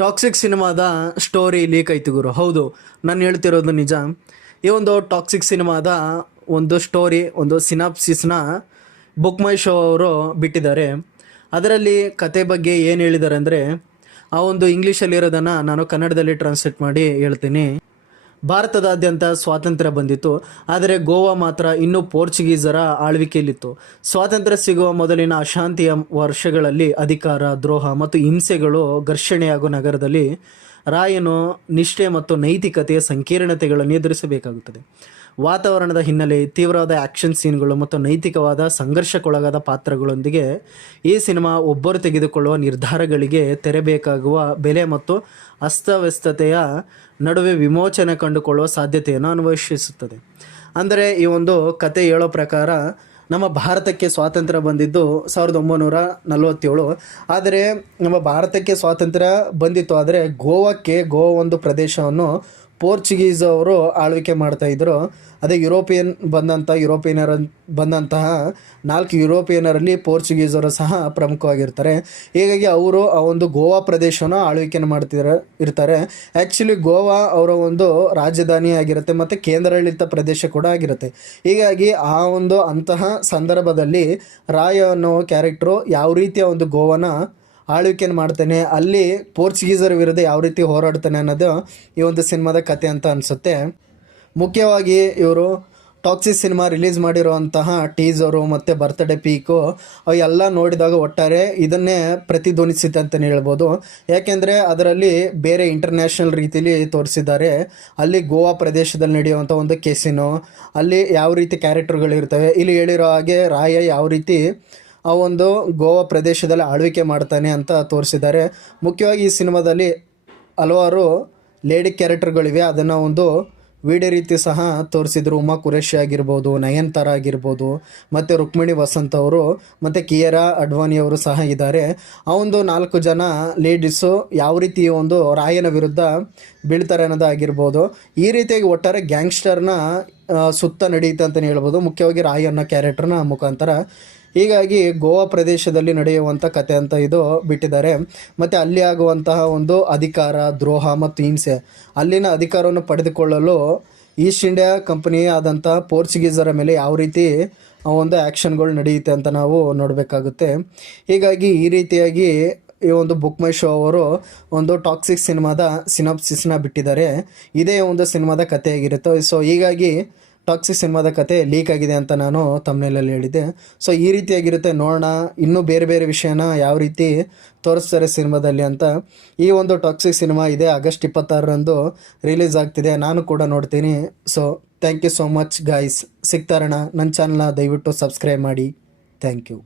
Toxic ಸಿನಿಮಾದ story leak ಆಯ್ತು ಗುರು. ಹೌದು, ನಾನು ಹೇಳ್ತಿರೋದು ನಿಜ. ಈ ಒಂದು ಟಾಕ್ಸಿಕ್ ಸಿನಿಮಾದ ಒಂದು ಸ್ಟೋರಿ, ಒಂದು ಸಿನಾಪ್ಸಿಸ್ನ ಬುಕ್ ಮೈ ಶೋ ಅವರು ಬಿಟ್ಟಿದ್ದಾರೆ. ಅದರಲ್ಲಿ ಕತೆ ಬಗ್ಗೆ ಏನು ಹೇಳಿದ್ದಾರೆ ಅಂದರೆ, ಆ ಒಂದು ಇಂಗ್ಲೀಷಲ್ಲಿರೋದನ್ನು ನಾನು ಕನ್ನಡದಲ್ಲಿ ಟ್ರಾನ್ಸ್ಲೇಟ್ ಮಾಡಿ ಹೇಳ್ತೀನಿ. ಭಾರತದಾದ್ಯಂತ ಸ್ವಾತಂತ್ರ್ಯ ಬಂದಿತ್ತು, ಆದರೆ ಗೋವಾ ಮಾತ್ರ ಇನ್ನೂ ಪೋರ್ಚುಗೀಸರ ಆಳ್ವಿಕೆಯಲ್ಲಿತ್ತು. ಸ್ವಾತಂತ್ರ್ಯ ಸಿಗುವ ಮೊದಲಿನ ಅಶಾಂತಿಯ ವರ್ಷಗಳಲ್ಲಿ ಅಧಿಕಾರ, ದ್ರೋಹ ಮತ್ತು ಹಿಂಸೆಗಳು ಘರ್ಷಣೆಯಾಗುವ ನಗರದಲ್ಲಿ ರಾಯನು ನಿಷ್ಠೆ ಮತ್ತು ನೈತಿಕತೆಯ ಸಂಕೀರ್ಣತೆಗಳನ್ನು ಎದುರಿಸಬೇಕಾಗುತ್ತದೆ. ವಾತಾವರಣದ ಹಿನ್ನೆಲೆ, ತೀವ್ರವಾದ ಆ್ಯಕ್ಷನ್ ಸೀನ್ಗಳು ಮತ್ತು ನೈತಿಕವಾದ ಸಂಘರ್ಷಕ್ಕೊಳಗಾದ ಪಾತ್ರಗಳೊಂದಿಗೆ ಈ ಸಿನಿಮಾ ಒಬ್ಬರು ತೆಗೆದುಕೊಳ್ಳುವ ನಿರ್ಧಾರಗಳಿಗೆ ತೆರೆಬೇಕಾಗುವ ಬೆಲೆ ಮತ್ತು ಅಸ್ತವ್ಯಸ್ತತೆಯ ನಡುವೆ ವಿಮೋಚನೆ ಕಂಡುಕೊಳ್ಳುವ ಸಾಧ್ಯತೆಯನ್ನು ಅನ್ವೇಷಿಸುತ್ತದೆ. ಅಂದರೆ ಈ ಒಂದು ಕತೆ ಹೇಳೋ ಪ್ರಕಾರ ನಮ್ಮ ಭಾರತಕ್ಕೆ ಸ್ವಾತಂತ್ರ್ಯ ಬಂದಿದ್ದು 1947. ಆದರೆ ನಮ್ಮ ಭಾರತಕ್ಕೆ ಸ್ವಾತಂತ್ರ್ಯ ಬಂದಿತ್ತು, ಆದರೆ ಗೋವಾ ಒಂದು ಪ್ರದೇಶವನ್ನು ಪೋರ್ಚುಗೀಸ್ ಅವರು ಆಳ್ವಿಕೆ ಮಾಡ್ತಾಯಿದ್ರು. ಅದೇ ಬಂದಂತಹ 4 ಯುರೋಪಿಯನರಲ್ಲಿ ಪೋರ್ಚುಗೀಸರು ಸಹ ಪ್ರಮುಖವಾಗಿರ್ತಾರೆ. ಹೀಗಾಗಿ ಅವರು ಆ ಒಂದು ಗೋವಾ ಪ್ರದೇಶನ ಆಳ್ವಿಕೆಯನ್ನು ಇರ್ತಾರೆ. ಆ್ಯಕ್ಚುಲಿ ಗೋವಾ ಅವರ ಒಂದು ರಾಜಧಾನಿ ಆಗಿರುತ್ತೆ ಮತ್ತು ಕೇಂದ್ರಾಡಳಿತ ಪ್ರದೇಶ ಕೂಡ ಆಗಿರುತ್ತೆ. ಹೀಗಾಗಿ ಅಂತಹ ಸಂದರ್ಭದಲ್ಲಿ ರಾಯ ಅನ್ನೋ ಕ್ಯಾರೆಕ್ಟ್ರು ಯಾವ ರೀತಿಯ ಒಂದು ಗೋವಾನ ಆಳ್ವಿಕೆಯನ್ನು ಮಾಡ್ತಾನೆ, ಅಲ್ಲಿ ಪೋರ್ಚುಗೀಸರ ವಿರುದ್ಧ ಯಾವ ರೀತಿ ಹೋರಾಡ್ತಾನೆ ಅನ್ನೋದು ಈ ಒಂದು ಸಿನಿಮಾದ ಕತೆ ಅಂತ ಅನಿಸುತ್ತೆ. ಮುಖ್ಯವಾಗಿ ಇವರು ಟಾಕ್ಸಿಕ್ ಸಿನಿಮಾ ರಿಲೀಸ್ ಮಾಡಿರುವಂತಹ ಟೀಸರು ಮತ್ತು ಬರ್ತ್ಡೇ ಪೀಕು ಅವೆಲ್ಲ ನೋಡಿದಾಗ ಒಟ್ಟಾರೆ ಇದನ್ನೇ ಪ್ರತಿಧ್ವನಿಸಿದೆ ಅಂತಲೇ ಹೇಳ್ಬೋದು. ಯಾಕೆಂದರೆ ಅದರಲ್ಲಿ ಬೇರೆ ಇಂಟರ್ನ್ಯಾಷನಲ್ ರೀತಿಯಲ್ಲಿ ತೋರಿಸಿದ್ದಾರೆ. ಅಲ್ಲಿ ಗೋವಾ ಪ್ರದೇಶದಲ್ಲಿ ನಡೆಯುವಂಥ ಒಂದು ಕೆಸಿನೋ, ಅಲ್ಲಿ ಯಾವ ರೀತಿ ಕ್ಯಾರೆಕ್ಟರ್ಗಳಿರ್ತವೆ, ಇಲ್ಲಿ ಹೇಳಿರೋ ಹಾಗೆ ರಾಯ ಯಾವ ರೀತಿ ಆ ಒಂದು ಗೋವಾ ಪ್ರದೇಶದಲ್ಲಿ ಆಳ್ವಿಕೆ ಮಾಡ್ತಾನೆ ಅಂತ ತೋರಿಸಿದ್ದಾರೆ. ಮುಖ್ಯವಾಗಿ ಈ ಸಿನಿಮಾದಲ್ಲಿ ಹಲವಾರು ಲೇಡಿ ಕ್ಯಾರೆಕ್ಟರ್ಗಳಿವೆ. ಅದನ್ನು ಒಂದು ವಿಡಿಯೋ ರೀತಿ ಸಹ ತೋರಿಸಿದ್ರು. ಉಮಾ ಕುರೇಶಿ ಆಗಿರ್ಬೋದು, ನಯನತಾರ ಆಗಿರ್ಬೋದು, ಮತ್ತು ರುಕ್ಮಿಣಿ ವಸಂತ್ ಅವರು ಮತ್ತು ಕಿಯಾರಾ ಅಡ್ವಾಣಿ ಅವರು ಸಹ ಇದ್ದಾರೆ. ಆ ಒಂದು 4 ಜನ ಲೇಡೀಸು ಯಾವ ರೀತಿ ಒಂದು ರಾಯನ ವಿರುದ್ಧ ಬೀಳ್ತಾರೆ ಅನ್ನೋದಾಗಿರ್ಬೋದು. ಈ ರೀತಿಯಾಗಿ ಒಟ್ಟಾರೆ ಗ್ಯಾಂಗ್ಸ್ಟರ್ನ ಸುತ್ತ ನಡೆಯುತ್ತೆ ಅಂತಲೇ ಹೇಳ್ಬೋದು, ಮುಖ್ಯವಾಗಿ ರಾಯ ಅನ್ನೋ ಕ್ಯಾರೆಕ್ಟರ್ನ ಮುಖಾಂತರ. ಹೀಗಾಗಿ ಗೋವಾ ಪ್ರದೇಶದಲ್ಲಿ ನಡೆಯುವಂಥ ಕತೆ ಅಂತ ಇದು ಬಿಟ್ಟಿದ್ದಾರೆ. ಮತ್ತು ಅಲ್ಲಿ ಆಗುವಂತಹ ಒಂದು ಅಧಿಕಾರ, ದ್ರೋಹ ಮತ್ತು ಹಿಂಸೆ, ಅಲ್ಲಿನ ಅಧಿಕಾರವನ್ನು ಪಡೆದುಕೊಳ್ಳಲು ಈಸ್ಟ್ ಇಂಡಿಯಾ ಕಂಪನಿ ಆದಂಥ ಪೋರ್ಚುಗೀಸರ ಮೇಲೆ ಯಾವ ರೀತಿ ಒಂದು ಆ್ಯಕ್ಷನ್ಗಳು ನಡೆಯುತ್ತೆ ಅಂತ ನಾವು ನೋಡಬೇಕಾಗುತ್ತೆ. ಹೀಗಾಗಿ ಈ ರೀತಿಯಾಗಿ ಈ ಒಂದು ಬುಕ್ ಮೈ ಶೋ ಅವರು ಒಂದು ಟಾಕ್ಸಿಕ್ ಸಿನಿಮಾದ ಸಿನಾಪ್ಸಿಸ್ನ ಬಿಟ್ಟಿದ್ದಾರೆ. ಇದೇ ಒಂದು ಸಿನಿಮಾದ ಕಥೆಯಾಗಿರುತ್ತೆ. ಸೊ ಹೀಗಾಗಿ ಟಾಕ್ಸಿಕ್ ಸಿನಿಮಾದ ಕತೆ ಲೀಕ್ ಆಗಿದೆ ಅಂತ ನಾನು ತಮ್ಮನೇಲಲ್ಲಿ ಹೇಳಿದ್ದೆ. ಸೊ ಈ ರೀತಿಯಾಗಿರುತ್ತೆ. ನೋಡೋಣ ಇನ್ನೂ ಬೇರೆ ಬೇರೆ ವಿಷಯನ ಯಾವ ರೀತಿ ತೋರಿಸ್ತಾರೆ ಸಿನಿಮಾದಲ್ಲಿ ಅಂತ. ಈ ಒಂದು ಟಾಕ್ಸಿಕ್ ಸಿನಿಮಾ ಇದೆ ಆಗಸ್ಟ್ 26ರಂದು ರಿಲೀಸ್ ಆಗ್ತಿದೆ. ನಾನು ಕೂಡ ನೋಡ್ತೀನಿ. So thank you so much guys. ಸಿಗ್ತಾರಣ. ನನ್ನ ಚಾನಲ್ನ ದಯವಿಟ್ಟು ಸಬ್ಸ್ಕ್ರೈಬ್ ಮಾಡಿ. Thank you.